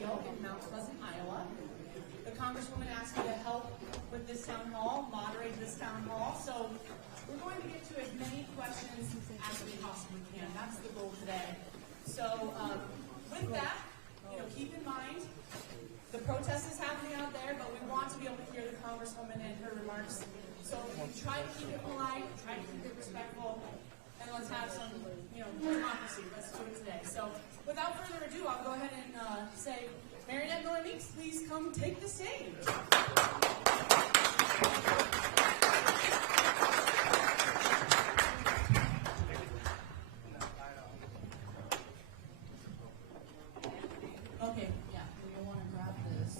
studio in Mount Pleasant, Iowa. The Congresswoman asked me to help with this town hall, moderate this town hall. So we're going to get to as many questions as we possibly can. That's the goal today. So with that, keep in mind the protest is happening out there, but we want to be able to hear the Congresswoman and her remarks. So try to keep it polite, try to keep it respectful, and let's have some, democracy. Let's do it today. So without further ado, I'll go ahead and say, Mariannette Miller-Meeks, please come take the stage. Okay, yeah, you'll want to grab this.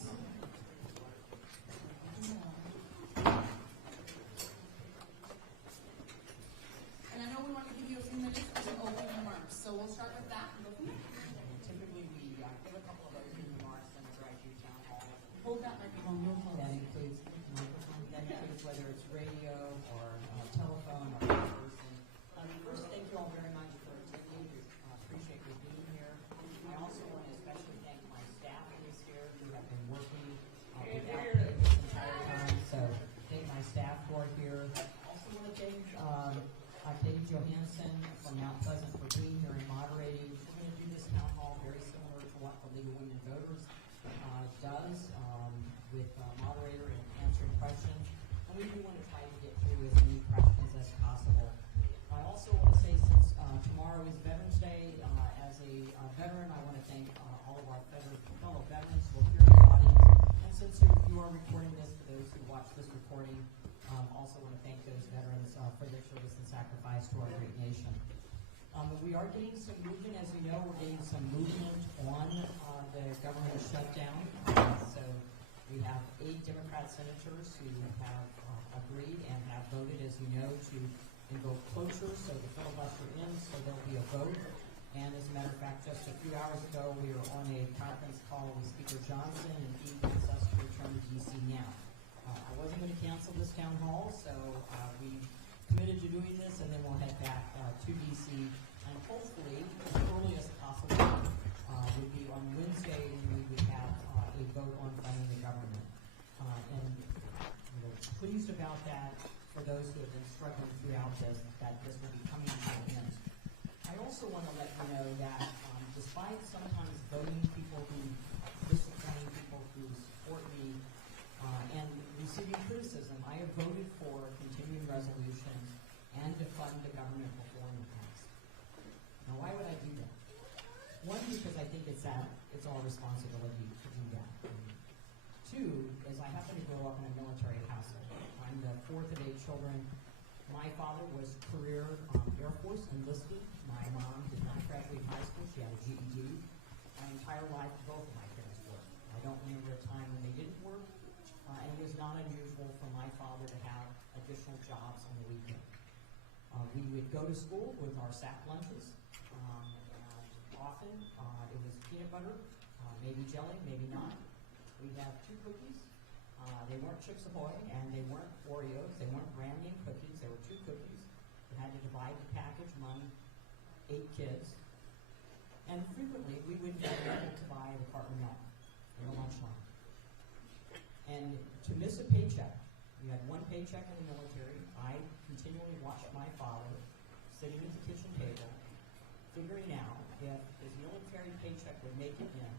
And I know we want to give you a few minutes for some opening remarks, so we'll start with that and go from there. Typically, we give a couple of opening remarks and drive you town hall. Hold that microphone real close. That includes whether it's radio or telephone or in person. First, thank you all very much for attending. Appreciate you being here. I also want to especially thank my staff who is here who have been working without me this entire time. So thank my staff who are here. Also want to thank Katie Johansson from Mount Pleasant for being here and moderating. We're going to do this town hall very similar to what the League of Women Voters does with moderator and answering questions. And we do want to try to get through as many questions as possible. I also want to say, since tomorrow is Veterans Day, as a veteran, I want to thank all of our fellow veterans who are here in the audience. And since you are recording this, for those who watch this recording, also want to thank those veterans for their service and sacrifice to our great nation. We are getting some movement, as you know, we're getting some movement on the government shutdown. So we have 8 Democrat senators who have agreed and have voted, as you know, to invoke cloture. So the filibuster ends, so there'll be a vote. And as a matter of fact, just a few hours ago, we were on a conference call with Speaker Johnson, and he wants us to return to D.C. now. I wasn't going to cancel this town hall, so we committed to doing this, and then we'll head back to D.C. And hopefully, as early as possible, would be on Wednesday when we would have a vote on funding the government. And pleased about that for those who have been struggling throughout this, that this will be coming to an end. I also want to let you know that despite sometimes voting people disappointing people who support me, and receiving criticism, I have voted for continuing resolutions and to fund the government before in the past. Now, why would I do that? One, because I think it's our responsibility to do that. Two, is I happen to grow up in a military household. I'm the 4th of 8 children. My father was career Air Force enlisted. My mom did not graduate high school. She had a GED. My entire life, both of my parents worked. I don't remember a time when they didn't work. And it was not unusual for my father to have additional jobs on the weekend. We would go to school with our sack lunches. And often it was peanut butter, maybe jelly, maybe not. We'd have 2 cookies. They weren't Chips Ahoy, and they weren't Oreos. They weren't brand name cookies. There were 2 cookies. We had to divide the package among 8 kids. And frequently, we would be able to buy the carton of milk in the lunch line. And to miss a paycheck, we had 1 paycheck in the military. I continually watched my father sitting at the kitchen table, figuring out if his military paycheck would make it in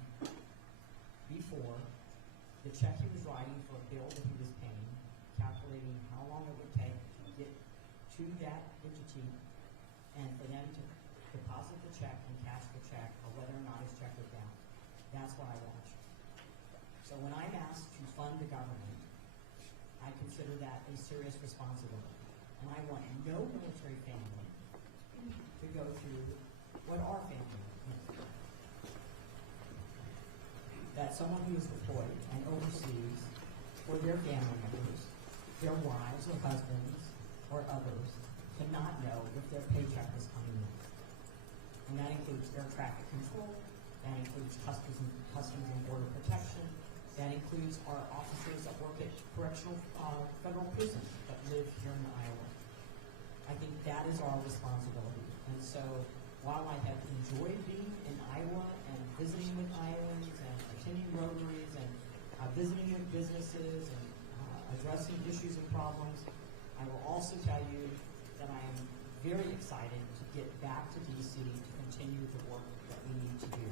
before the check he was writing for a bill that he was paying, calculating how long it would take to get to that entity and for them to deposit the check and cash the check, or whether or not his check would bounce. That's what I watched. So when I'm asked to fund the government, I consider that a serious responsibility. And I want no military family to go through what our family went through. That someone who is deployed and overseas for their family members, their wives or husbands or others, to not know if their paycheck is coming in. And that includes air traffic control, that includes Customs and Border Protection, that includes our officers that work at correctional federal prisons that live here in Iowa. I think that is our responsibility. And so while I have enjoyed being in Iowa and visiting with Iowans and attending visiting with businesses and addressing issues and problems. I will also tell you that I am very excited to get back to DC to continue the work that we need to do,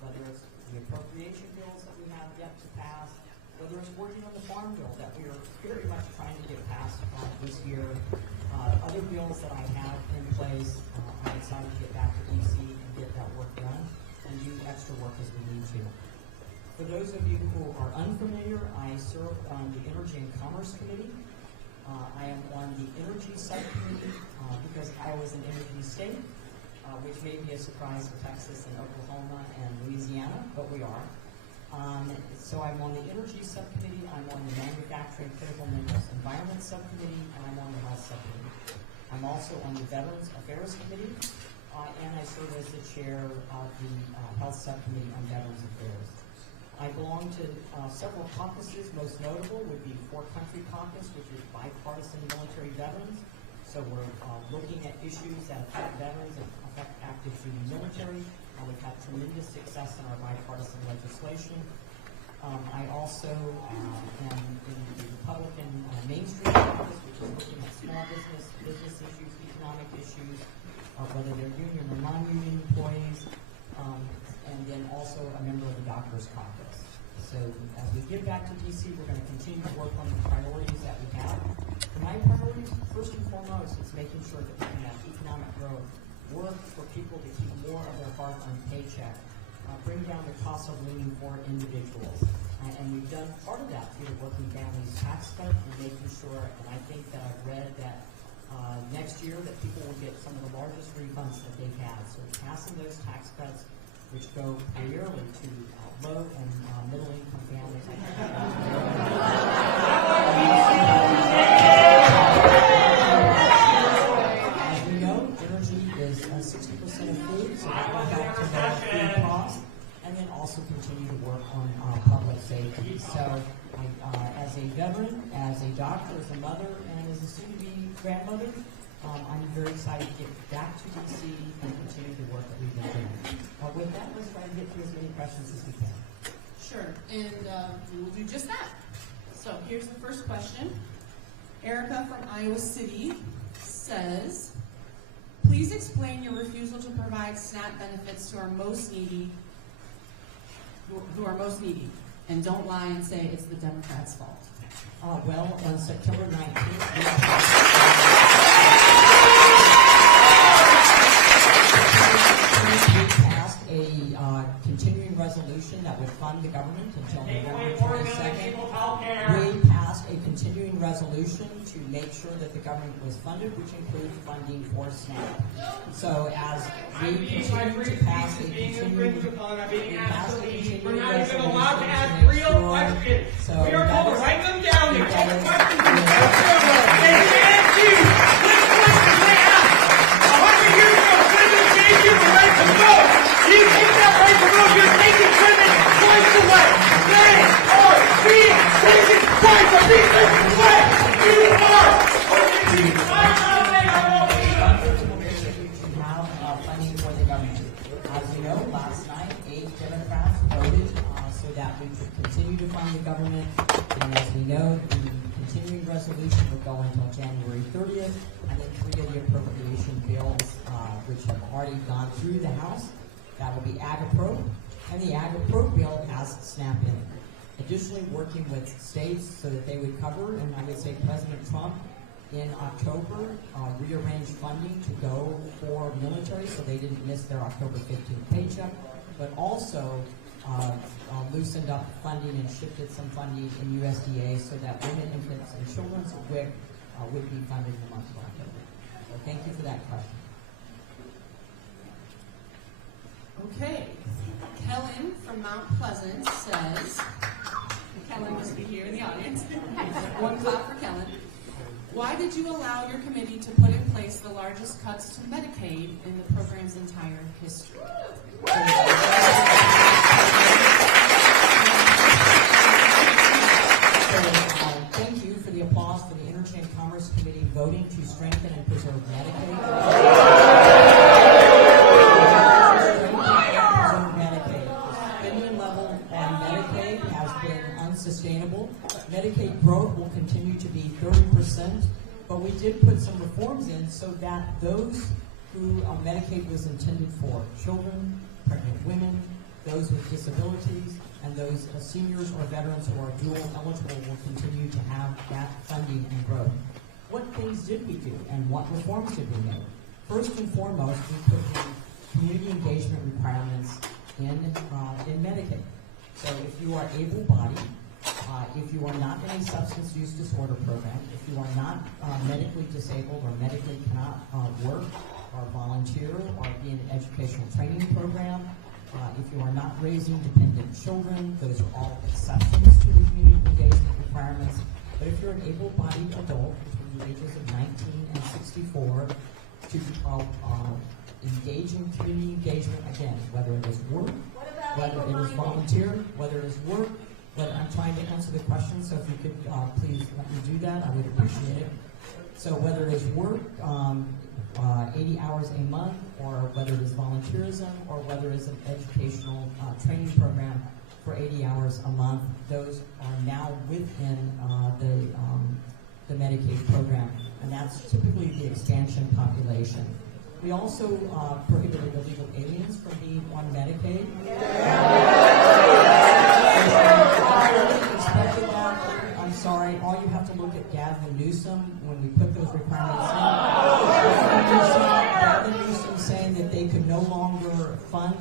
whether it's the appropriation bills that we have yet to pass, whether it's working on the farm bill that we are very much trying to get passed this year, other bills that I have in place. I'm excited to get back to DC and get that work done and do extra work as we need to. For those of you who are unfamiliar, I serve on the Energy and Commerce Committee. I am on the Energy Subcommittee because Iowa is an energy state, which may be a surprise for Texas and Oklahoma and Louisiana, but we are. So I'm on the Energy Subcommittee, I'm on the Manufacturing Critical Minerals Environment Subcommittee, and I'm on the Health Subcommittee. I'm also on the Veterans Affairs Committee, and I serve as the chair of the Health Subcommittee on Veterans Affairs. I belong to several caucuses. Most notable would be Four Country Caucus, which is bipartisan military veterans. So we're looking at issues that affect veterans and affect active duty military. We've had tremendous success in our bipartisan legislation. I also am in the Republican Main Street Caucus, which is looking at small business issues, economic issues, whether they're union or non-union employees, and then also a member of the Doctors Caucus. So as we get back to DC, we're going to continue to work on the priorities that we have. My priorities, first and foremost, is making sure that we can have economic growth, work for people to keep more of their hard-earned paycheck, bring down the cost of living for individuals. And we've done part of that through the Working Families Tax Cut and making sure, and I think that I've read that next year that people will get some of the largest refunds that they've had. So passing those tax cuts, which go primarily to low and middle-income families. As we know, energy is 60% of food, so that will help to lower food costs, and then also continue to work on public safety. So, as a veteran, as a doctor, as a mother, and as a soon-to-be grandmother, I'm very excited to get back to DC and continue the work that we've been doing. With that, let's try to get through as many questions as we can. Sure, and we will do just that. So here's the first question. Erica from Iowa City says, please explain your refusal to provide SNAP benefits to our most needy, who are most needy, and don't lie and say it's the Democrats' fault. Well, on September 19th, we passed a continuing resolution that would fund the government until November 22nd. We passed a continuing resolution to make sure that the government was funded, which includes funding for SNAP. So as we continue to pass a continuing resolution, we're not even allowed to ask real questions. We are told to write them down and take questions. They can ask you what questions they ask. 100 years ago, women gave you the right to vote. You take that right to vote, you're taking women twice away. They are being taken twice away. You are funding for the government. As we know, last night, 8 Democrats voted so that we could continue to fund the government. And as we know, the continuing resolution will go until January 30th, and then 3 of the appropriation bills, which have already gone through the House. That will be Ag-Appro, and the Ag-Appro bill has SNAP in it. Additionally, working with states so that they would cover, and I would say President Trump in October rearranged funding to go for military so they didn't miss their October 15th paycheck, but also loosened up funding and shifted some funding in USDA so that women, infants, and children's WIC would be funded in the month of October. So thank you for that question. Okay. Kellen from Mount Pleasant says, Kellen must be here in the audience. One clap for Kellen. Why did you allow your committee to put in place the largest cuts to Medicaid in the program's entire history? Thank you for the applause for the Energy and Commerce Committee voting to strengthen and preserve Medicaid. The spending level on Medicaid has been unsustainable. Medicaid growth will continue to be 30%, but we did put some reforms in so that those who Medicaid was intended for, children, pregnant women, those with disabilities, and those seniors or veterans who are dual eligible will continue to have that funding and growth. What things did we do, and what reforms did we make? First and foremost, we put in community engagement requirements in Medicaid. So if you are able-bodied, if you are not in a substance use disorder program, if you are not medically disabled or medically cannot work or volunteer or be in an educational training program, if you are not raising dependent children, those are all exceptions to the community engagement requirements. But if you're an able-bodied adult between the ages of 19 and 64, to engage in community engagement, again, whether it is work, whether it is volunteer, whether it is work, but I'm trying to answer the question, so if you could please let me do that, I would appreciate it. So whether it is work, 80 hours a month, or whether it is volunteerism, or whether it is an educational training program for 80 hours a month, those are now within the Medicaid program, and that's typically the expansion population. We also prohibited illegal aliens from being on Medicaid. Expected that. I'm sorry. All you have to look at Gavin Newsom when we put those requirements in. Gavin Newsom saying that they could no longer fund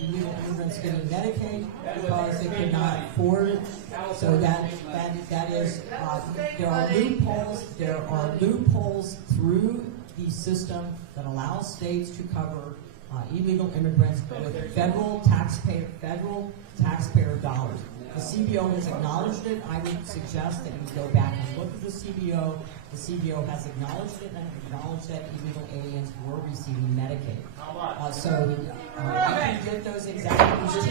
illegal immigrants getting Medicaid because they could not afford it. So that is there are loopholes. There are loopholes through the system that allows states to cover illegal immigrants with federal taxpayer dollars. The CBO has acknowledged it. I would suggest that you go back and look at the CBO. The CBO has acknowledged it and acknowledged that illegal aliens were receiving Medicaid. So you can get those exactly. The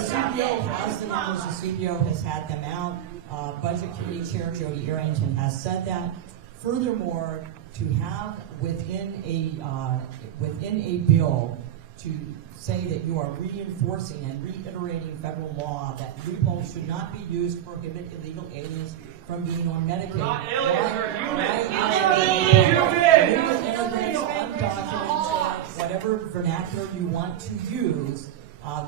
CBO has the numbers. The CBO has had them out. Budget Committee Chair Jody Arrington has said that. Furthermore, to have within a bill to say that you are reinforcing and reiterating federal law that loopholes should not be used to prohibit illegal aliens from being on Medicaid. Not aliens, they're humans. Immigrants, undocumented, whatever vernacular you want to use,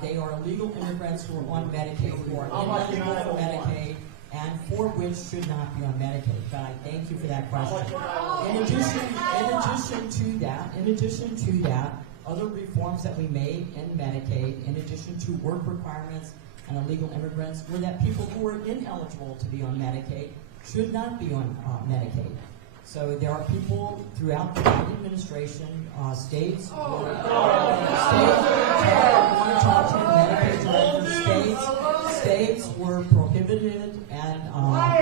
they are illegal immigrants who are on Medicaid, who are ineligible for Medicaid, and for which should not be on Medicaid. But I thank you for that question. In addition to that, other reforms that we made in Medicaid, in addition to work requirements and illegal immigrants, were that people who are ineligible to be on Medicaid should not be on Medicaid. So there are people throughout the Biden administration, states, states were prohibited and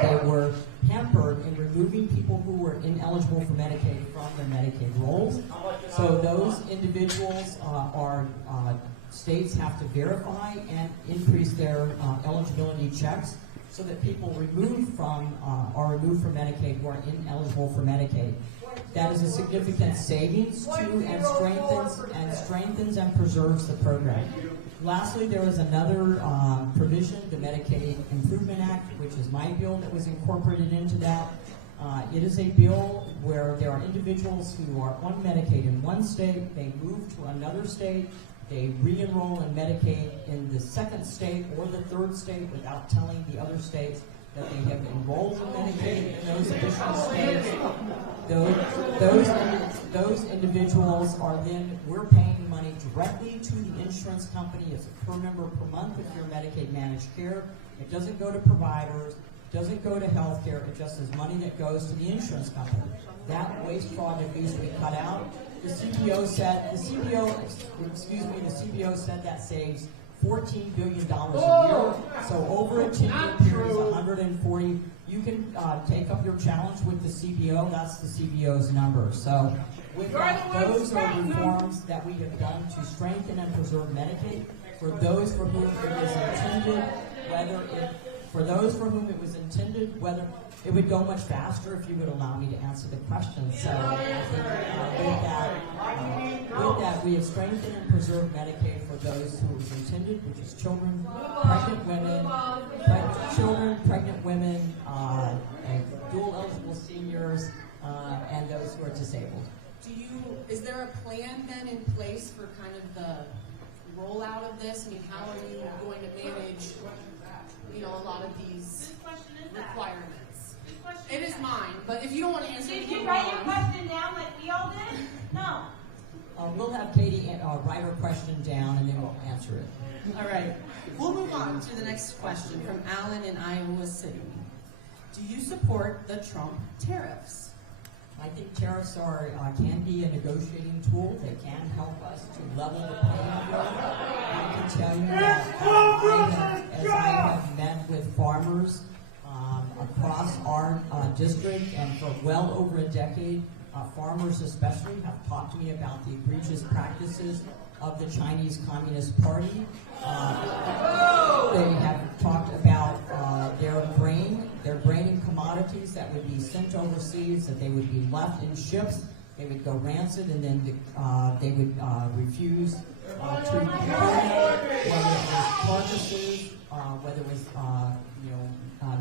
they were hampered in removing people who were ineligible for Medicaid from their Medicaid rolls. So those individuals states have to verify and increase their eligibility checks so that people removed from Medicaid who are ineligible for Medicaid. That is a significant savings to and strengthens and preserves the program. Lastly, there was another provision, the Medicaid Improvement Act, which is my bill that was incorporated into that. It is a bill where there are individuals who are on Medicaid in one state, they move to another state, they re-enroll in Medicaid in the second state or the third state without telling the other states that they have enrolled in Medicaid in those additional states. Those individuals are then, we're paying money directly to the insurance company. It's a per member per month if you're Medicaid managed care. It doesn't go to providers, it doesn't go to health care, it just is money that goes to the insurance company. That waste, fraud, and abuse we cut out. The CBO said that saves $14 billion a year. So over a 10-year period, 140. You can take up your challenge with the CBO. That's the CBO's number. So with that, those are reforms that we have done to strengthen and preserve Medicaid for those for whom it was intended, whether It would go much faster if you would allow me to answer the question. So I think with that, we have strengthened and preserved Medicaid for those who was intended, which is children, pregnant women, dual eligible seniors, and those who are disabled. Is there a plan then in place for kind of the rollout of this? I mean, how are you going to manage, a lot of these requirements? It is mine, but if you don't want to answer, did you write your question down like we all did? No. We'll have Katie write her question down, and then we'll answer it. All right. We'll move on to the next question from Alan in Iowa City. Do you support the Trump tariffs? I think tariffs can be a negotiating tool. They can help us to level the playing field. I can tell you that as I have met with farmers across our district, and for well over a decade, farmers especially have talked to me about the egregious practices of the Chinese Communist Party. They have talked about their grain and commodities that would be sent overseas, that they would be left in ships, they would go rancid, and then they would refuse to prepare, whether it was carcasses, whether it was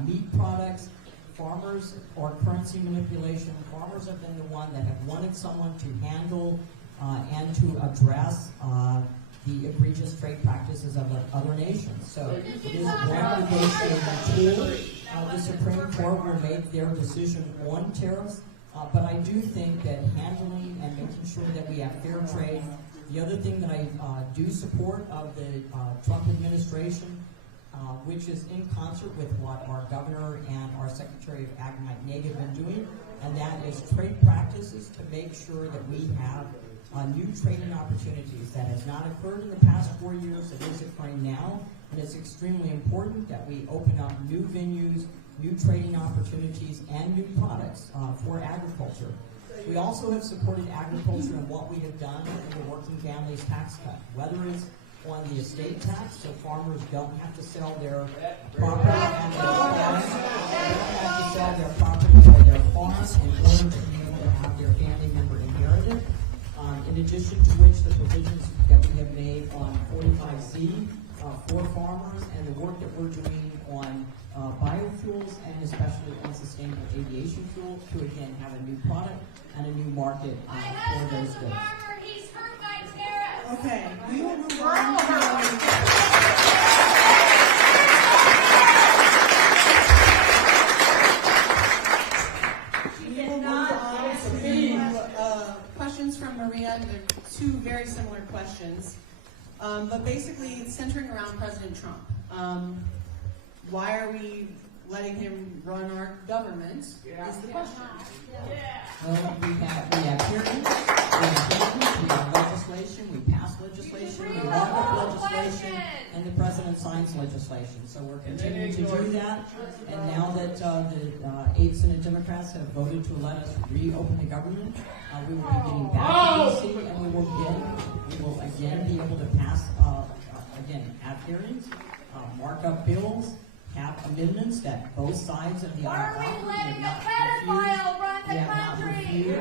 meat products. Farmers, or currency manipulation, farmers have been the one that have wanted someone to handle and to address the egregious trade practices of other nations. So it is one negotiating tool. The Supreme Court will make their decision on tariffs, but I do think that handling and making sure that we have fair trade. The other thing that I do support of the Trump administration, which is in concert with what our governor and our Secretary of Ag, Mike Naig, have been doing, and that is trade practices to make sure that we have new trading opportunities. That has not occurred in the past 4 years. It is occurring now, and it's extremely important that we open up new venues, new trading opportunities, and new products for agriculture. We also have supported agriculture in what we have done in the Working Families Tax Cut, whether it's on the estate tax, so farmers don't have to sell their property and their farms. They don't have to sell their property or their farms in order to be able to have their family member inherit it. In addition to which, the provisions that we have made on 45Z for farmers, and the work that we're doing on biofuels, and especially on sustainable aviation fuel, to again have a new product and a new market for those goods. He's hurt by tariffs. Okay, we will move on to questions from Maria. They're two very similar questions, but basically centering around President Trump. Why are we letting him run our government is the question. Well, we have hearings, we have legislation, we pass legislation, we lock up legislation, and the president signs legislation. So we're continuing to do that. And now that the 8 Senate Democrats have voted to let us reopen the government, we will be getting back to D.C. and we will again be able to pass, have hearings, mark up bills, have amendments that both sides of the aisle Are we letting a pedophile run the country?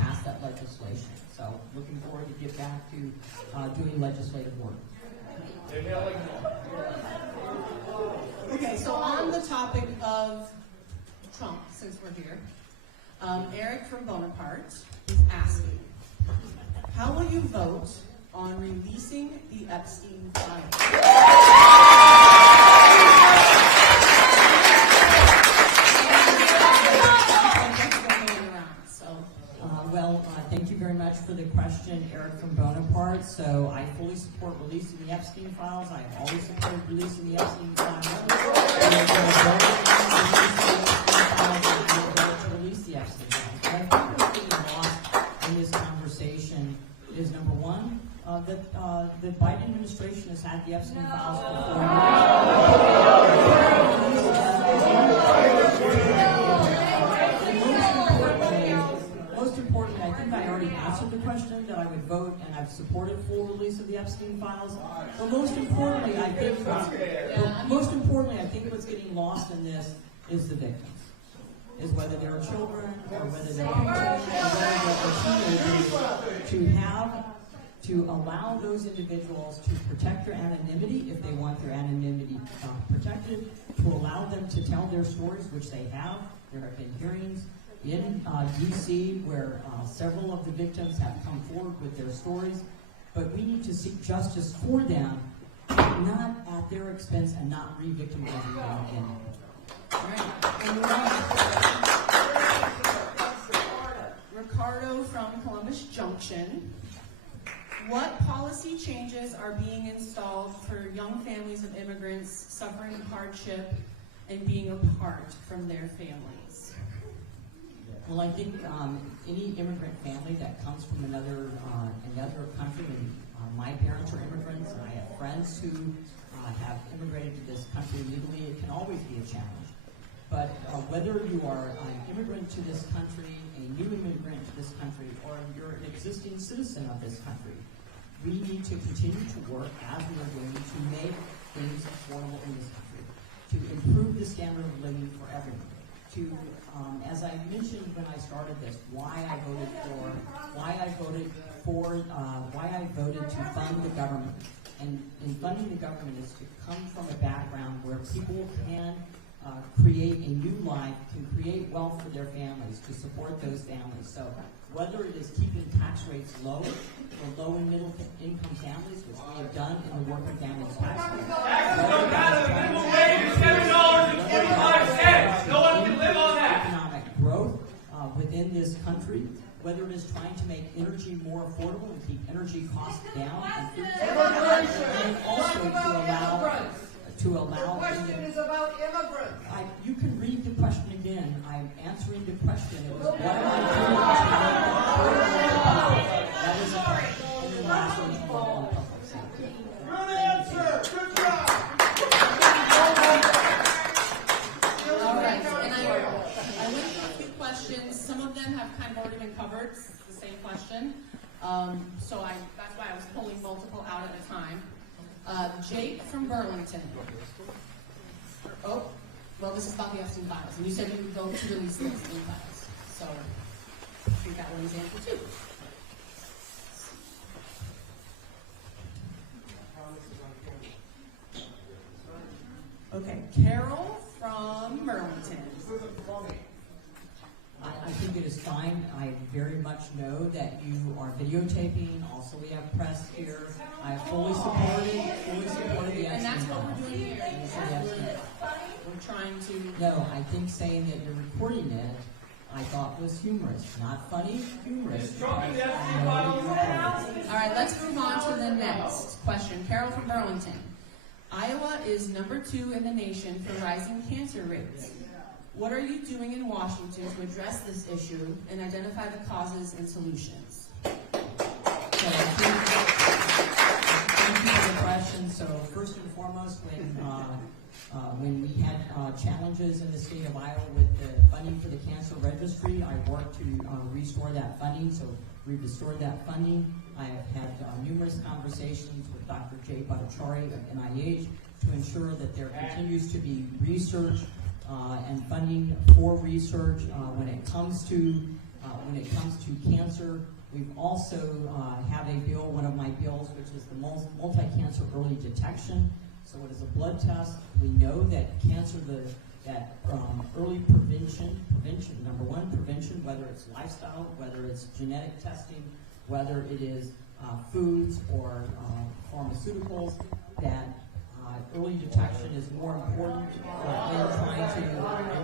Pass that legislation. So looking forward to get back to doing legislative work. Okay, so on the topic of Trump, since we're here, Eric from Bonaparte is asking, how will you vote on releasing the Epstein files? Thank you very much for the question, Eric from Bonaparte. So I fully support releasing the Epstein files. I have always supported releasing the Epstein files. To release the Epstein files. But I think what's being lost in this conversation is, number one, that the Biden administration has had the Epstein files for 4 years. Most importantly, I think I already answered the question that I would vote, and I've supported full release of the Epstein files. But most importantly, I think what's getting lost in this is the victims. Is whether they're children or whether they're teenagers, to allow those individuals to protect their anonymity if they want their anonymity protected, to allow them to tell their stories, which they have. There have been hearings in D.C. where several of the victims have come forward with their stories, but we need to seek justice for them, not at their expense and not re-victimizing them again. Ricardo from Columbus Junction. What policy changes are being installed for young families of immigrants suffering hardship and being apart from their families? Well, I think any immigrant family that comes from another country, and my parents are immigrants, and I have friends who have immigrated to this country legally, it can always be a challenge. But whether you are an immigrant to this country, a new immigrant to this country, or you're an existing citizen of this country, we need to continue to work as we are doing to make things affordable in this country, to improve the standard of living for everyone. To, as I mentioned when I started this, why I voted to fund the government. And in funding the government is to come from a background where people can create a new life, can create wealth for their families, to support those families. So whether it is keeping tax rates low for low and middle income families, which we have done in the working families tax rate. Taxes don't matter. The minimum wage is $7.45. No one can live on that. Economic growth within this country, whether it is trying to make energy more affordable and keep energy costs down, and also to allow the question is about immigrants. You can read the question again. I'm answering the question. It was what am I doing to that is a international law on public safety. Good answer. Good job. All right, and I went through a few questions. Some of them have kind of already been covered. It's the same question. So that's why I was pulling multiple out at a time. Jake from Burlington. Oh, well, this is about the Epstein files, and you said you would go to release the Epstein files. So I think that one's answered too. Okay, Carol from Burlington. I think it is fine. I very much know that you are videotaping. Also, we have press here. I have fully supported the Epstein. And that's what we're doing here. We're trying to... No, I think saying that you're recording it, I thought was humorous. Not funny, humorous. All right, let's move on to the next question. Carol from Burlington. Iowa is number 2 in the nation for rising cancer rates. What are you doing in Washington to address this issue and identify the causes and solutions? So thank you for the question. So first and foremost, when we had challenges in the state of Iowa with the funding for the cancer registry, I worked to restore that funding. So we've restored that funding. I have had numerous conversations with Dr. Jay Bhattacharya of NIH to ensure that there continues to be research and funding for research when it comes to cancer. We've also have a bill, one of my bills, which is the multi-cancer early detection. So it is a blood test. We know that cancer, early prevention, number one, prevention, whether it's lifestyle, whether it's genetic testing, whether it is foods or pharmaceuticals, that early detection is more important in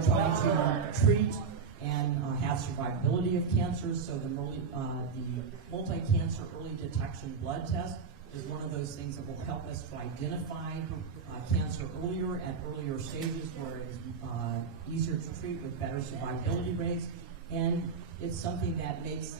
trying to treat and have survivability of cancers. So the multi-cancer early detection blood test is one of those things that will help us to identify cancer earlier at earlier stages where it is easier to treat with better survivability rates. And it's something that makes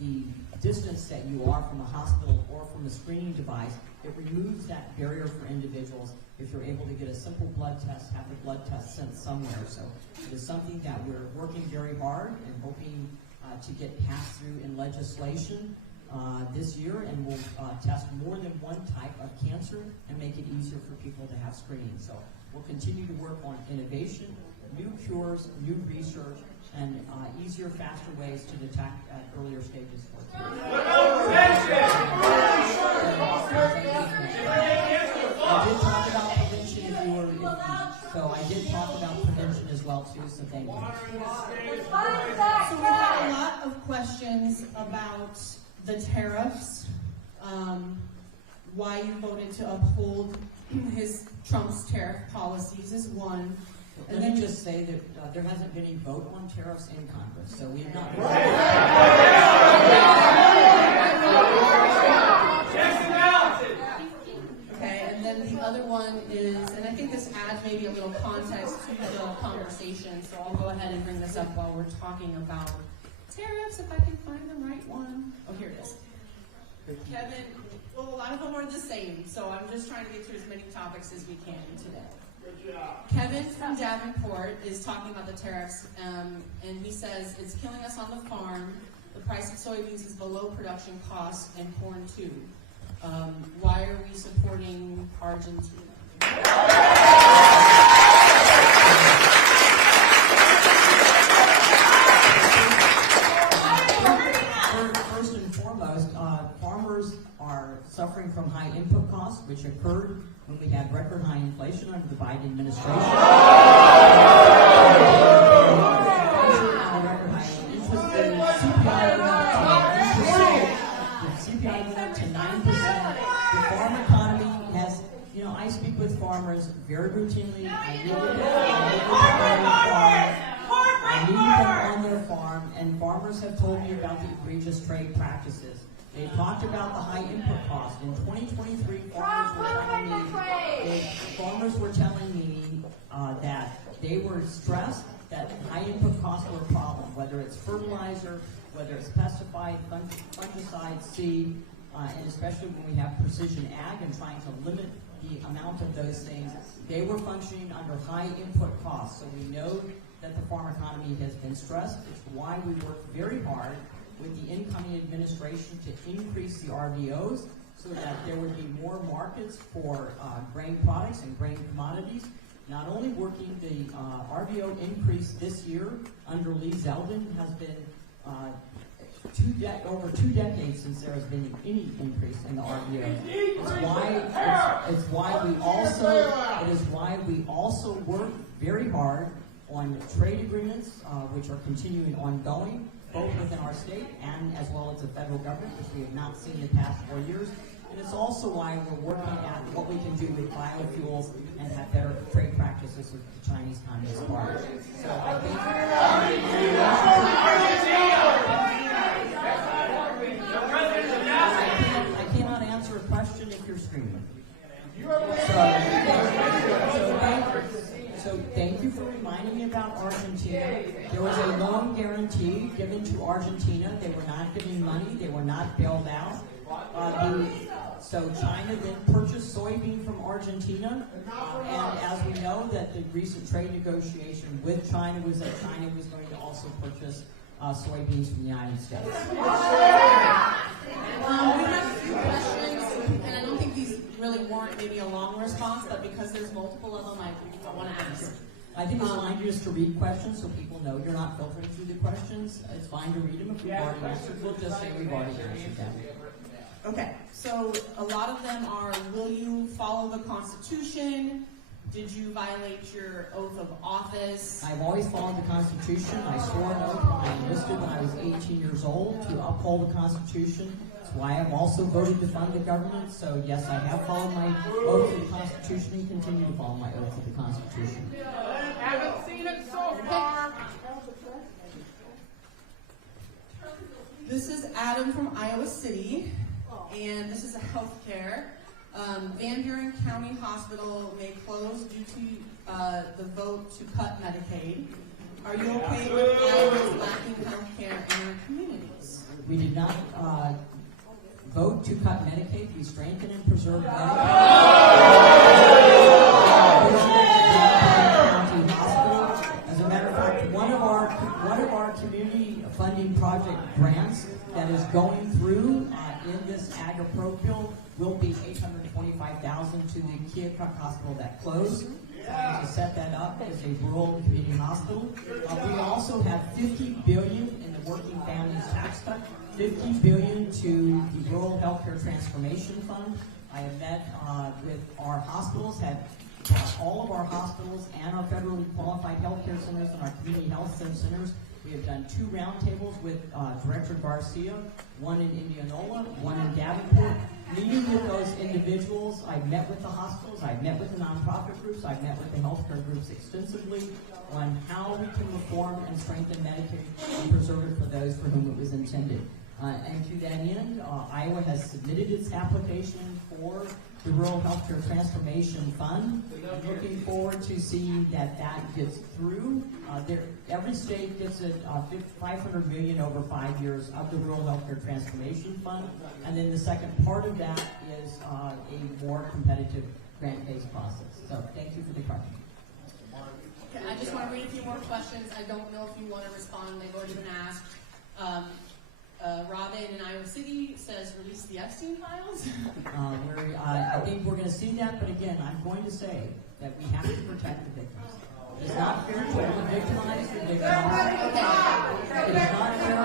the distance that you are from a hospital or from a screening device, it removes that barrier for individuals if you're able to get a simple blood test, have the blood test sent somewhere. So it is something that we're working very hard and hoping to get passed through in legislation this year, and will test more than one type of cancer and make it easier for people to have screening. So we'll continue to work on innovation, new cures, new research, and easier, faster ways to detect at earlier stages for I did talk about prevention I did talk about prevention as well too, so thank you. So we had a lot of questions about the tariffs, why you voted to uphold Trump's tariff policies is one. And let me just say that there hasn't been any vote on tariffs in Congress, so we've not. Okay, and then the other one is, and I think this adds maybe a little context to the conversation, so I'll go ahead and bring this up while we're talking about tariffs, if I can find the right one. Oh, here it is. Kevin, well, a lot of them are the same, so I'm just trying to get to as many topics as we can today. Good job. Kevin from Davenport is talking about the tariffs, and he says it's killing us on the farm. The price of soybeans is below production costs, and corn too. Why are we supporting Argentina? First and foremost, farmers are suffering from high input costs, which occurred when we had record high inflation under the Biden administration. CPI went up to 9%. The farm economy has, I speak with farmers very routinely. I meet them on their farm, and farmers have told me about the egregious trade practices. They talked about the high input cost. In 2023, farmers were telling me that they were stressed that high input costs were a problem, whether it's fertilizer, whether it's pesticide, fungicide, seed, and especially when we have precision ag and trying to limit the amount of those things. They were functioning under high input costs. So we know that the farm economy has been stressed. It's why we work very hard with the incoming administration to increase the RVOs so that there would be more markets for grain products and grain commodities. Not only working the RVO increase this year under Lee Zeldin has been over 2 decades since there has been any increase in the RVO. It is why we also work very hard on trade agreements, which are continuing ongoing, both within our state and as well as the federal government, which we have not seen in the past 4 years. And it's also why we're working at what we can do with biofuels and have better trade practices with the Chinese Communist Party. So I think I cannot answer a question if you're screaming. So thank you for reminding me about Argentina. There was a loan guarantee given to Argentina. They were not giving money. They were not bailed out. So China then purchased soybean from Argentina, and as we know that the recent trade negotiation with China was that China was going to also purchase soybeans from the United States. We have a few questions, and I don't think these really warrant maybe a long response, but because there's multiple of them, I want to ask. I think it's fine just to read questions so people know you're not filtering through the questions. It's fine to read them if we've already answered. We'll just say we've already answered them. Okay, so a lot of them are, will you follow the Constitution? Did you violate your oath of office? I've always followed the Constitution. I swore an oath when I enlisted when I was 18 years old to uphold the Constitution. That's why I've also voted to fund the government. So yes, I have followed my oath to the Constitution and continue to follow my oath to the Constitution. Haven't seen it so far. This is Adam from Iowa City, and this is a healthcare. Van Buren County Hospital may close due to the vote to cut Medicaid. Are you okay with Iowa's lacking healthcare in our communities? We did not vote to cut Medicaid. We strengthen and preserve Medicaid. As a matter of fact, one of our community funding project grants that is going through in this ag-appro bill will be $825,000 to the Keosauqua hospital that closed. To set that up as a rural community hospital. We also have $50 billion in the Working Families Tax Cut, $50 billion to the Rural Healthcare Transformation Fund. I have met with our hospitals, had all of our hospitals and our federally qualified healthcare centers and our community health centers. We have done 2 roundtables with Director Garcia, one in Indianola, one in Davenport. Meeting with those individuals, I've met with the hospitals, I've met with the nonprofit groups, I've met with the healthcare groups extensively on how we can reform and strengthen Medicaid and preserve it for those for whom it was intended. And to that end, Iowa has submitted its application for the Rural Healthcare Transformation Fund. I'm looking forward to seeing that gets through. Every state gets $500 million over 5 years of the Rural Healthcare Transformation Fund, and then the second part of that is a more competitive grant-based process. So thank you for the question. Okay, I just want to read a few more questions. I don't know if you want to respond. They've already been asked. Robin in Iowa City says, release the Epstein files. I think we're going to see that, but again, I'm going to say that we have to protect the victims. It's not fair to victimize the victims. It is not fair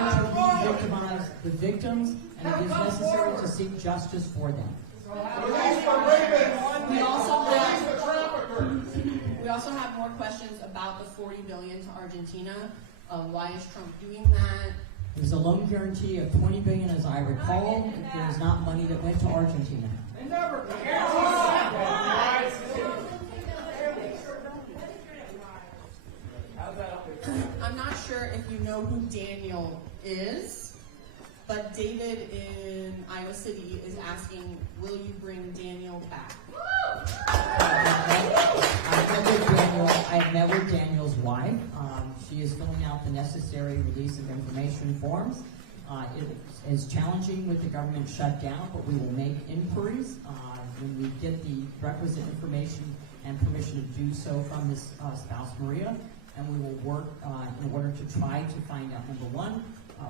to victimize the victims, and it is necessary to seek justice for them. We also have more questions about the $40 billion to Argentina. Why is Trump doing that? There's a loan guarantee of $20 billion, as I recall. There is not money that went to Argentina. I'm not sure if you know who Daniel is, but David in Iowa City is asking, will you bring Daniel back? I've met with Daniel's wife. She is filling out the necessary release of information forms. It is challenging with the government shutdown, but we will make inquiries when we get the requisite information and permission to do so from this spouse, Maria, and we will work in order to try to find out, number one,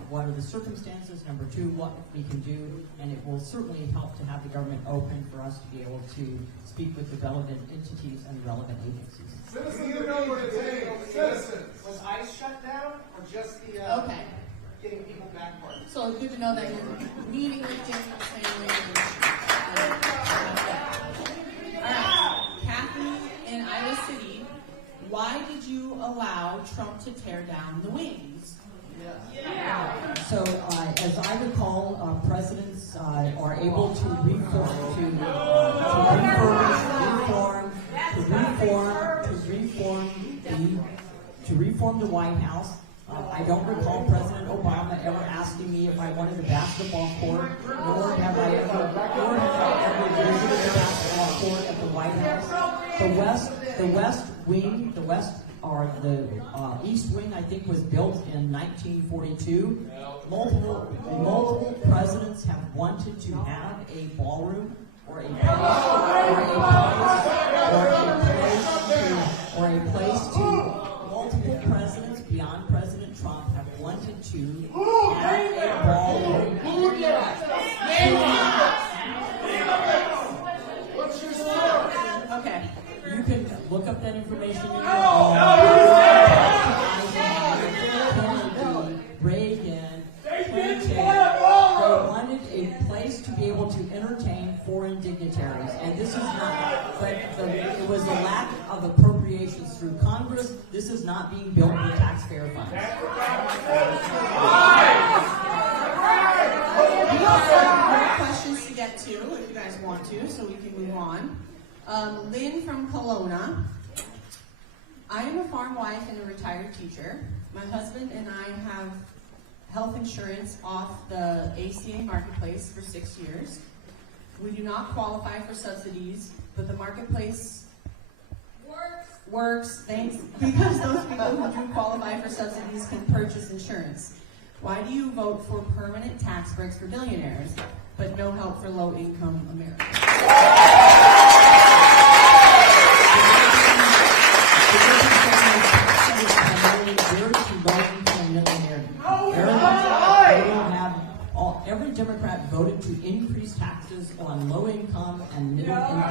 what are the circumstances, number two, what we can do, and it will certainly help to have the government open for us to be able to speak with the relevant entities and relevant agencies. Citizens, you know what it takes. Citizens. Was ICE shut down or just the Okay. getting people back part? So it's good to know that you're meeting with Daniel's family. All right, Kathy in Iowa City, why did you allow Trump to tear down the wings? So, as I recall, presidents are able to reform the White House. I don't recall President Obama ever asking me if I wanted a basketball court, nor have I ever visited a basketball court at the White House. The East Wing, I think, was built in 1942. Multiple presidents have wanted to have a ballroom or a place to. Multiple presidents beyond President Trump have wanted to have a ballroom. Okay. You can look up that information in your own. Kennedy, Reagan, Clinton, they wanted a place to be able to entertain foreign dignitaries. And this is not, but it was a lack of appropriations through Congress. This is not being built with taxpayer funds. We also have more questions to get to, if you guys want to, so we can move on. Lynn from Kelowna. I am a farm wife and a retired teacher. My husband and I have health insurance off the ACA marketplace for 6 years. We do not qualify for subsidies, but the marketplace works, thanks, because those people who do qualify for subsidies can purchase insurance. Why do you vote for permanent tax breaks for billionaires, but no help for low-income Americans? Democrat voted to increase taxes on low income and middle income.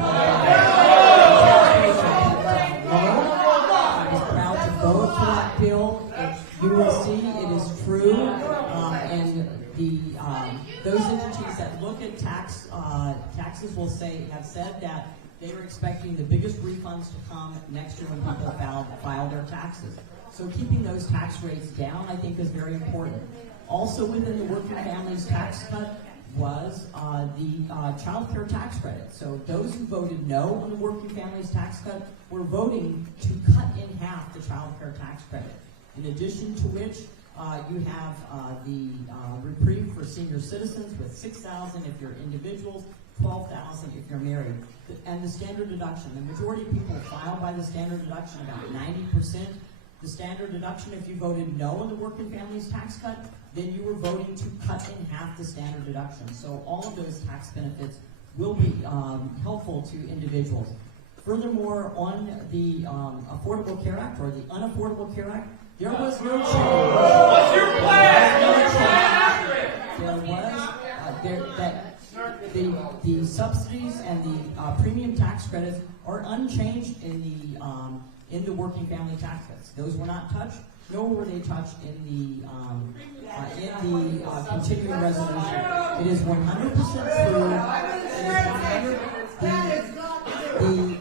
I was proud to vote for that bill. You will see it is true, and those entities that look at taxes will have said that they were expecting the biggest refunds to come next year when people file their taxes. So keeping those tax rates down, I think, is very important. Also within the working families tax cut was the child care tax credit. So those who voted no on the working families tax cut were voting to cut in half the child care tax credit. In addition to which, you have the reprieve for senior citizens with $6,000 if you're individuals, $12,000 if you're married. And the standard deduction. The majority of people file by the standard deduction, about 90%. The standard deduction, if you voted no on the working families tax cut, then you were voting to cut in half the standard deduction. So all of those tax benefits will be helpful to individuals. Furthermore, on the Affordable Care Act or the Unaffordable Care Act, there was no change. What's your plan? There was the subsidies and the premium tax credits are unchanged in the working family tax cuts. Those were not touched, nor were they touched in the continuing resolution. It is 100% true. The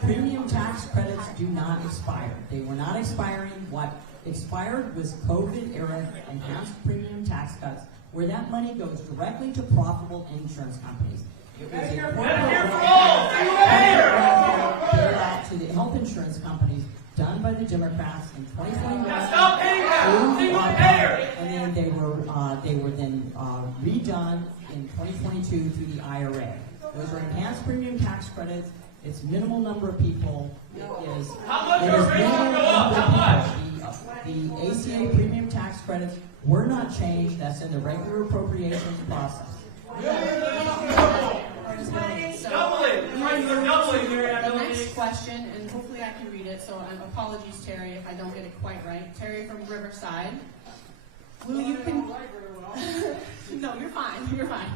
premium tax credits do not expire. They were not expiring. What expired was COVID-era enhanced premium tax cuts, where that money goes directly to profitable insurance companies. It was a bailout to the health insurance companies done by the Democrats in 2021. And then they were then redone in 2022 through the IRA. Those are enhanced premium tax credits. It's minimal number of people. How much are rates going to go up? How much? The ACA premium tax credits were not changed. That's in the regular appropriations process. Double it. They're doubling here. The next question, and hopefully I can read it, so apologies, Terry, if I don't get it quite right. Terry from Riverside. Will you No, you're fine. You're fine.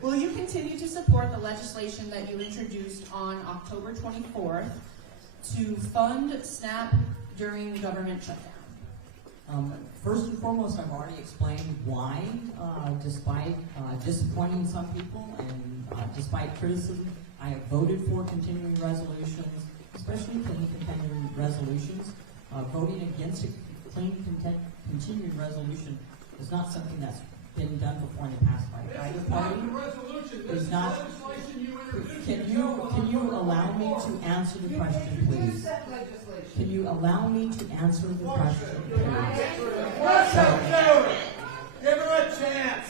Will you continue to support the legislation that you introduced on October 24th to fund SNAP during the government shutdown? First and foremost, I've already explained why, despite disappointing some people and despite criticism, I have voted for continuing resolutions, especially clean continuing resolutions. Voting against a clean continuing resolution is not something that's been done before in the past by either party. Is not. Can you allow me to answer the question, please? Can you allow me to answer the question, please? Give her a chance.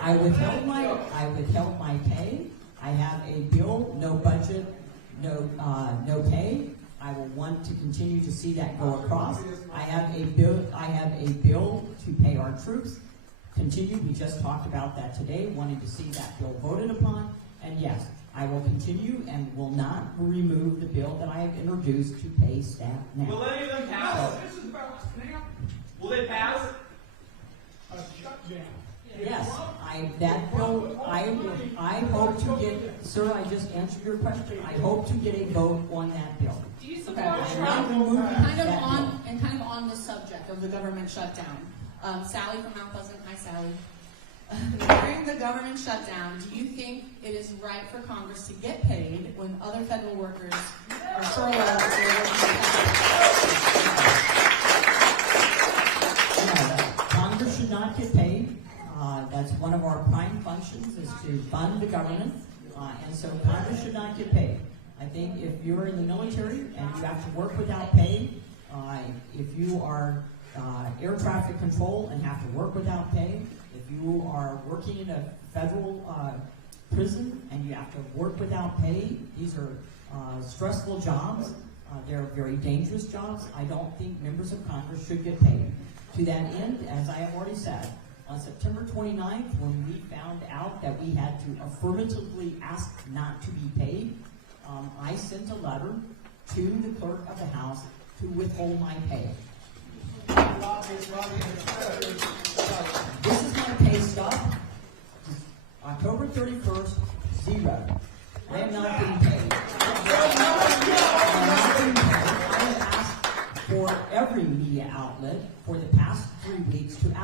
I withheld my pay. I have a bill, no budget, no pay. I will want to continue to see that go across. I have a bill to pay our troops. Continue. We just talked about that today, wanting to see that bill voted upon. And yes, I will continue and will not remove the bill that I have introduced to pay staff now. Will any of them pass? This is about SNAP. Will they pass? A shutdown. Yes, I hope to get, sir, I just answered your question. I hope to get a vote on that bill. Do you support Trump? Kind of on the subject of the government shutdown. Sally from Mount Pleasant. Hi, Sally. During the government shutdown, do you think it is right for Congress to get paid when other federal workers are furloughed? Congress should not get paid. That's one of our prime functions, is to fund the government, and so Congress should not get paid. I think if you're in the military and you have to work without pay, if you are air traffic control and have to work without pay, if you are working in a federal prison and you have to work without pay, these are stressful jobs. They're very dangerous jobs. I don't think members of Congress should get paid. To that end, as I have already said, on September 29th, when we found out that we had to affirmatively ask not to be paid, I sent a letter to the clerk of the House to withhold my pay. This is my pay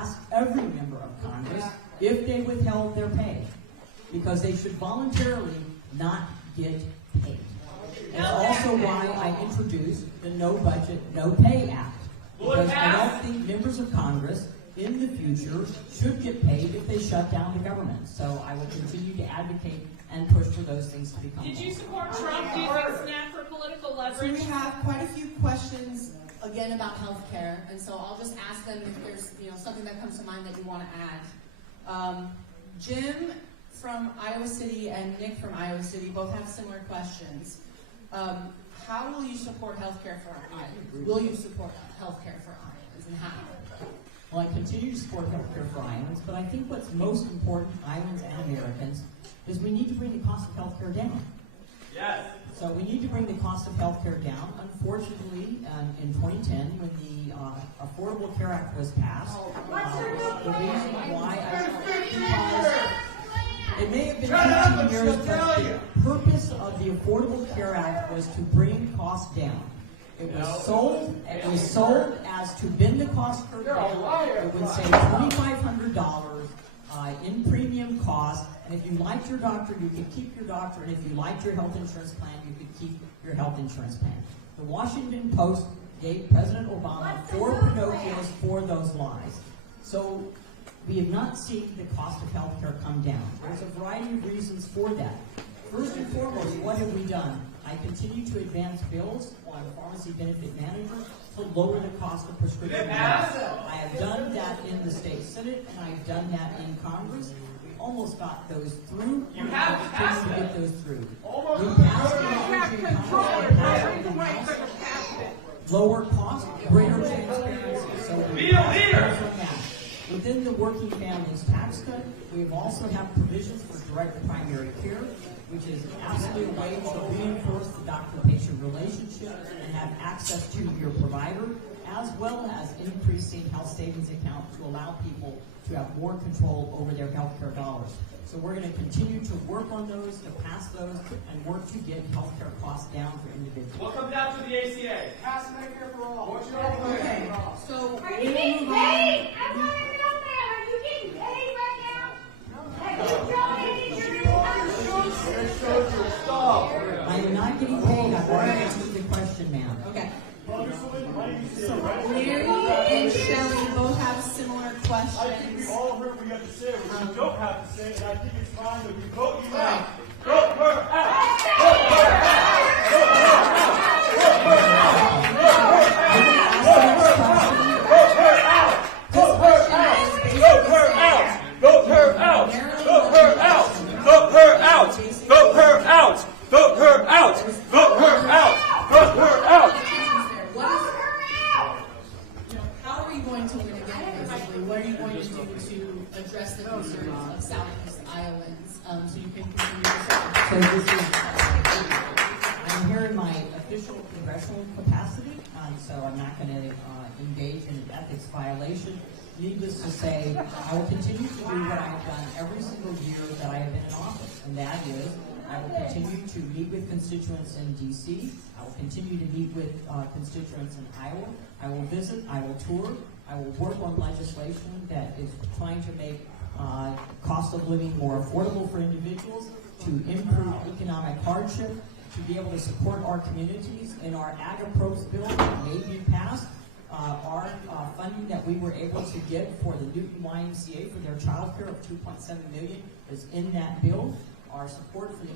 ask every member of Congress if they withheld their pay, because they should voluntarily not get paid. That's also why I introduced the No Budget, No Pay Act, because I don't think members of Congress in the future should get paid if they shut down the government. So I will continue to advocate and push for those things to become law. Did you support Trump using SNAP for political So leverage? we have quite a few questions again about healthcare, and so I'll just ask them if there's something that comes to mind that you want to add. Jim from Iowa City and Nick from Iowa City both have similar questions. How will you support healthcare for Iowans? Will you support healthcare for Iowans, and how? Well, I continue to support healthcare for Iowans, but I think what's most important to Iowans and Americans is we need to bring the cost of healthcare down. Yes. So we need to bring the cost of healthcare down. Unfortunately, in 2010, when the Affordable Care Act was passed, the reason why because it may have been 15 years, but the purpose of the Affordable Care Act was to bring costs down. It was sold as to bend the cost curve down. It would save $2,500 in premium cost, and if you liked your doctor, you could keep your doctor, and if you liked your health insurance plan, you could keep your health insurance plan. The Washington Post gave President Obama 4 Pinocchios for those lies. So we have not seen the cost of health care come down. There's a variety of reasons for that. First and foremost, what have we done? I continue to advance bills on pharmacy benefit managers to lower the cost of prescription drugs. I have done that in the state Senate, and I've done that in Congress. We almost got those through. You have to pass to that. get those through. Almost. We passed it in Congress, we passed it in the House. Lower cost, greater transparency. So Be a leader. from that. Within the Working Families Tax Cut, we also have provisions for direct primary care, which is an absolute way to reinforce the doctor-patient relationship and have access to your provider, as well as increasing health savings account to allow people to have more control over their healthcare dollars. So we're going to continue to work on those, to pass those, and work to get healthcare costs down for individuals. What comes down to the ACA? Pass Medicare for all. What's your plan? Okay, so Are you getting paid? I want to know that. Are you getting paid right now? Have you donated your I am not getting paid. I've already answered the question, ma'am. okay. So Mary and Shelley both have similar I think we questions. all heard what you have to say, what you don't have to say, and I think it's time that we vote you out. Vote her out! Vote her out! Vote her out! Vote her out! Vote her out! Vote her out! Vote her out! Vote her out! Vote her out! Vote her out! Vote her out! Vote her out! Vote her out! Vote her out! How are you going to win again, basically? What are you going to do to address the concerns of Southeast Iowans so you can continue to support? So this is, I'm here in my official congressional capacity, so I'm not going to engage in an ethics violation. Needless to say, I will continue to do what I have done every single year that I have been in office, and that is I will continue to meet with constituents in D.C. I will continue to meet with constituents in Iowa. I will visit, I will tour, I will work on legislation that is trying to make cost of living more affordable for individuals, to improve economic hardship, to be able to support our communities. In our Ag Approach bill that may be passed, our funding that we were able to get for the Newton YMCA for their child care of $2.7 million is in that bill. Our support for the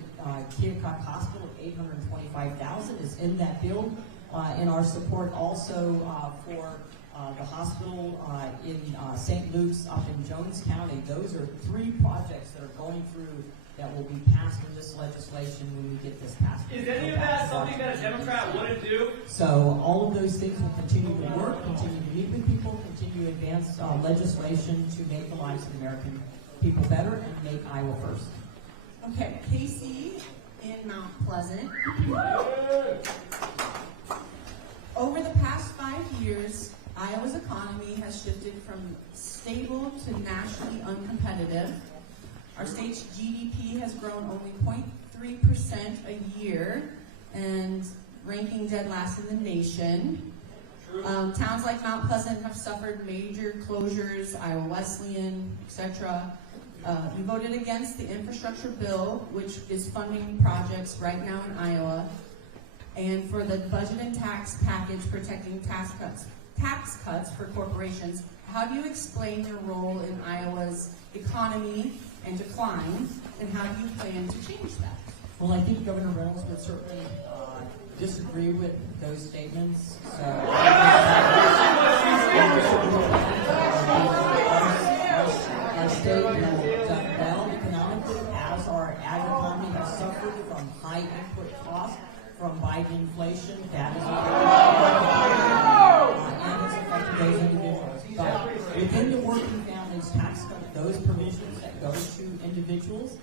Keosauqua Hospital of $825,000 is in that bill. And our support also for the hospital in St. Luke's up in Jones County. Those are 3 projects that are going through that will be passed in this legislation when we get this passed. Is any of that something that a Democrat wouldn't do? So all of those things will continue to work, continue to meet with people, continue to advance legislation to make the lives of American people better and make Iowa first. Okay, Casey in Mount Pleasant. Over the past 5 years, Iowa's economy has shifted from stable to nationally uncompetitive. Our state's GDP has grown only 0.3% a year and ranking dead last in the nation. Towns like Mount Pleasant have suffered major closures, Iowa Wesleyan, etc. You voted against the infrastructure bill, which is funding projects right now in Iowa, and for the budget and tax package protecting tax cuts for corporations. How do you explain your role in Iowa's economy and decline, and how do you plan to change that? Well, I think Governor Reynolds would certainly disagree with those statements. So, our state has done well economically, as our ag economy has suffered from high input costs from Biden inflation. That is and has affected those individuals. But within the working families tax cut, those provisions that go to individuals,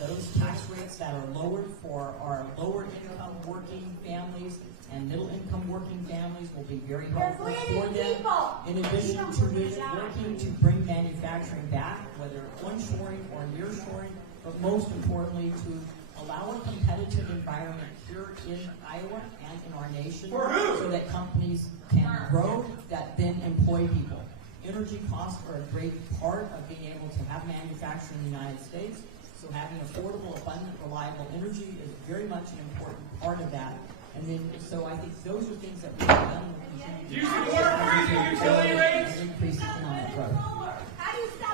those tax rates that are lowered for our lower income working families and middle income working families will be very helpful for them. In addition to which, working to bring manufacturing back, whether onshoring or nearshoring, but most importantly to allow a competitive environment here in Iowa and in our nation so that companies can grow that then employ people. Energy costs are a great part of being able to have manufacturing in the United States. So having affordable, abundant, reliable energy is very much an important part of that. And then, so I think those are things that we've done. Do you support freezing utility rates? Increase economic growth.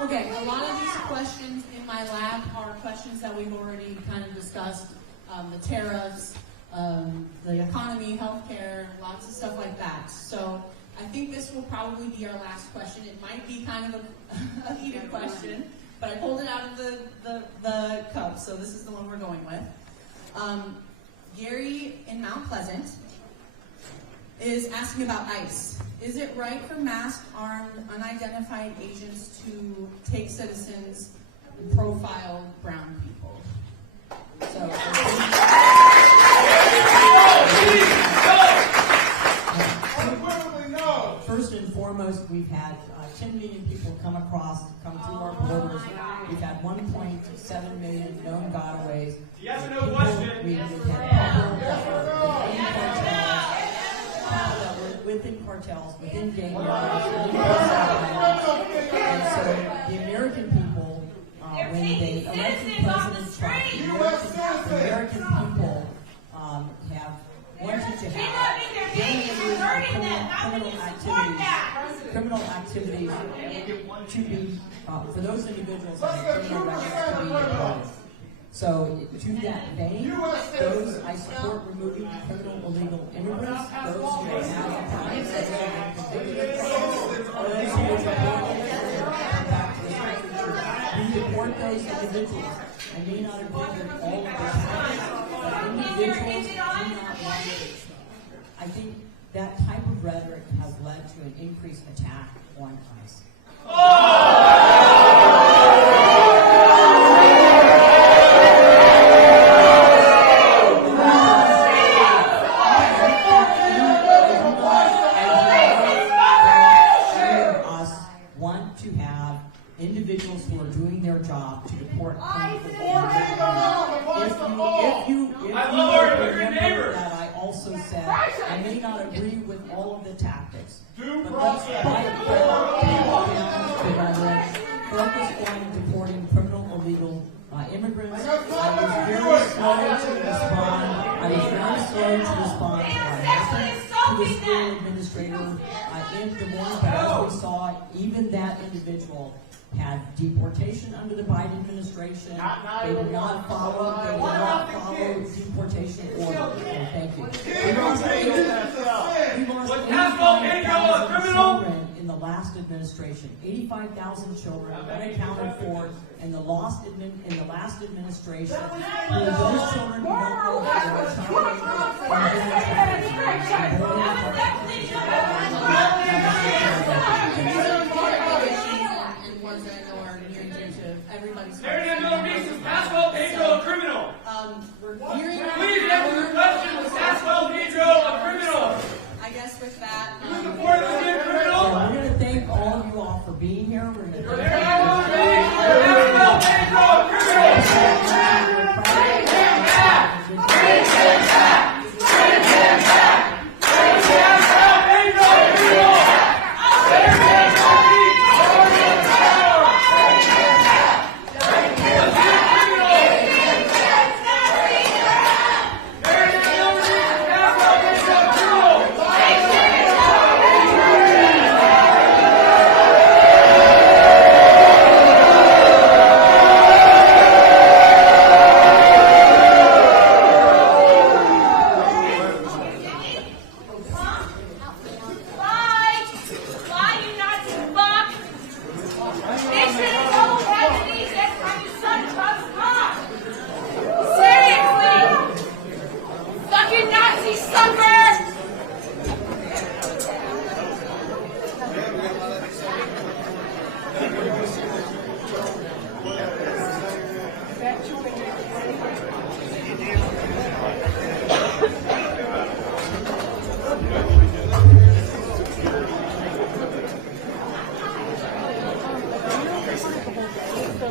Okay, a lot of these questions in my lab are questions that we've already kind of discussed. The tariffs, the economy, healthcare, lots of stuff like that. So I think this will probably be our last question. It might be kind of a heated question, but I pulled it out of the cup, so this is the one we're going with. Gary in Mount Pleasant is asking about ICE. Is it right for masked, armed, unidentified agents to take citizens and profile brown people? So, first and foremost, we've had 10 million people come through our borders. We've had 1.7 million known gotaways. Yes or no question? We've had people that were within cartels, within gang members, and so the American people, when they elected President Trump, the American people have wanted to have criminal activities to be, for those individuals and their criminal records to be deported. So, to that vein, I support removing criminal illegal immigrants, those who have crimes that have been convicted, those who are come back to this country. We deport those individuals. I may not agree with all of their actions, but individuals do not want it. I think that type of rhetoric has led to an increased attack on ICE. Us want to have individuals who are doing their job to deport that I also said I may not agree with all of the tactics, but let's focus on deporting criminal illegal immigrants. I was very slow to respond to our husband, to the school administrator in Des Moines, but as we saw, even that individual had deportation under the Biden administration. They did not follow deportation orders. Thank you. We lost 85,000 children in the last administration. 85,000 children unaccounted for in the last administration. Those children who don't know if they were and ones that I know are near and dear to everybody's heart. Mariannette Miller-Meeks, is Pascal Pedro a criminal? We're hearing Please answer the question, was Pascal Pedro a criminal? I guess with that, You support him being a criminal? So we're going to thank all of you all for being here. We're going to thank Mariannette Miller-Meeks, is Pascal Pedro a criminal? Bring him back! Bring him back! Pascal Pedro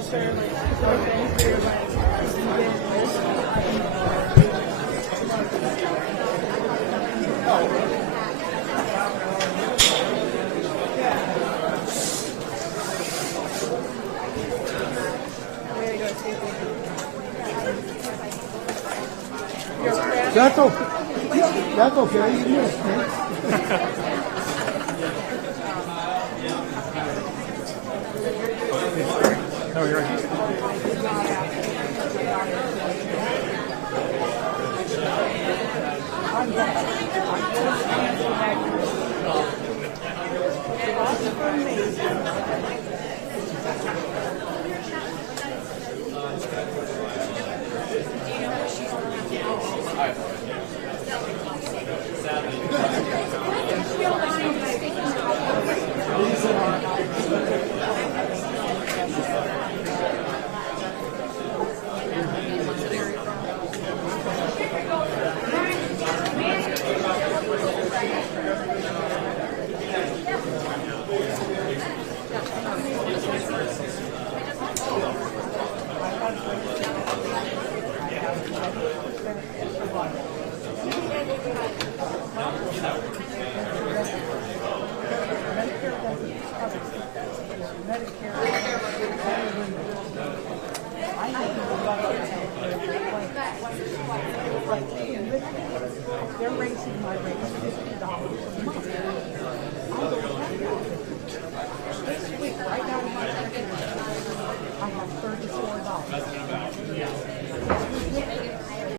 sure, like, so thanks for your That's okay. That's okay. You missed it. No, you're right. They're raising my rates $50.